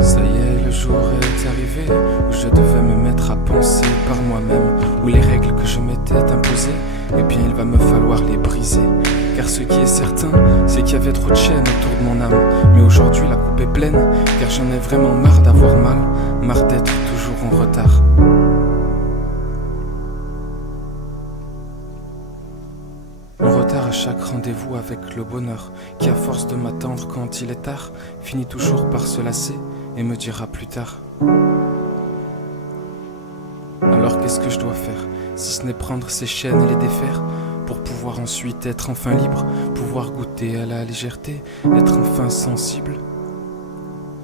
Ça y est, le jour est arrivé où je devais me mettre à penser par moi-même, où les règles que je m'étais imposées, eh bien il va me falloir les briser. Car ce qui est certain, c'est qu'il y avait trop de chaînes autour de mon âme. Mais aujourd'hui la coupe est pleine, car j'en ai vraiment marre d'avoir mal, marre d'être toujours en retard. En retard à chaque rendez-vous avec le bonheur, qui à force de m'attendre quand il est tard, finit toujours par se lasser et me dira plus tard. Alors qu'est-ce que je dois faire, si ce n'est prendre ces chaînes et les défaire, pour pouvoir ensuite être enfin libre, pouvoir goûter à la légèreté, être enfin sensible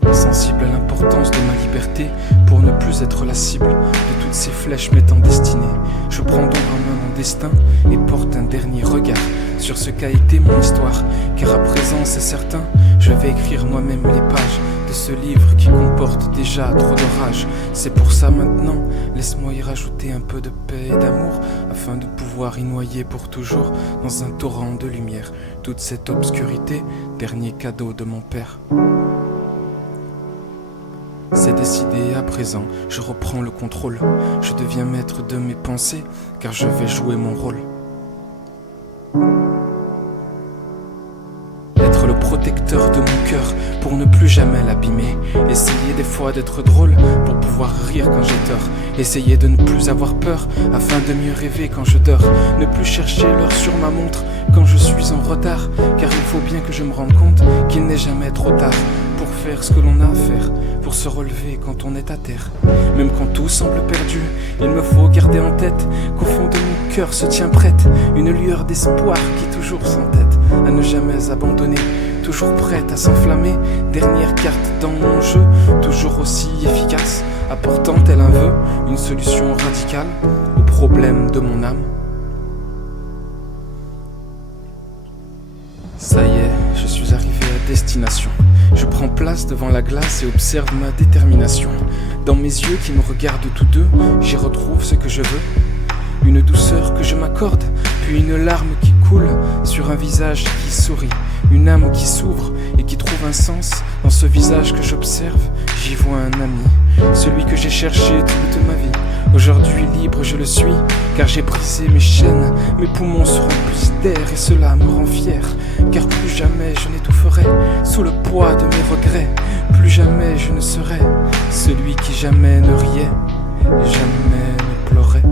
à l'importance de ma liberté, pour ne plus être la cible de toutes ces flèches m'étant destinées. Je prends donc en main mon destin et porte un dernier regard sur ce qu'a été mon histoire, car à présent c'est certain, je vais écrire moi-même les pages de ce livre qui comporte déjà trop de rage. C'est pour ça maintenant, laisse-moi y rajouter un peu de paix et d'amour, afin de pouvoir y noyer pour toujours dans un torrent de lumière toute cette obscurité, dernier cadeau de mon père. C'est décidé à présent, je reprends le contrôle, je deviens maître de mes pensées, car je vais jouer mon rôle. Être le protecteur de mon cœur pour ne plus jamais l'abîmer. Essayer des fois d'être drôle pour pouvoir rire quand j'ai tort. Essayer de ne plus avoir peur afin de mieux rêver quand je dors. Ne plus chercher l'heure sur ma montre quand je suis en retard, car il faut bien que je me rende compte qu'il n'est jamais trop tard pour faire ce que l'on a à faire, pour se relever quand on est à terre. Même quand tout semble perdu, il me faut garder en tête qu'au fond de mon cœur se tient prête une lueur d'espoir qui toujours s'entête à ne jamais abandonner, toujours prête à s'enflammer, dernière carte dans mon jeu, toujours aussi efficace, apportant tel un vœu une solution radicale au problème de mon âme. Ça y est, je suis arrivé à destination. Je prends place devant la glace et observe ma détermination. Dans mes yeux qui me regardent tous deux, j'y retrouve ce que je veux. Une douceur que je m'accorde, puis une larme qui coule sur un visage qui sourit. Une âme qui s'ouvre et qui trouve un sens. Dans ce visage que j'observe, j'y vois un ami, celui que j'ai cherché toute ma vie. Aujourd'hui libre je le suis, car j'ai brisé mes chaînes. Mes poumons se remplissent d'air et cela me rend fier, car plus jamais je n'étoufferai sous le poids de mes regrets. Plus jamais je ne serai celui qui jamais ne riait, jamais ne pleurait.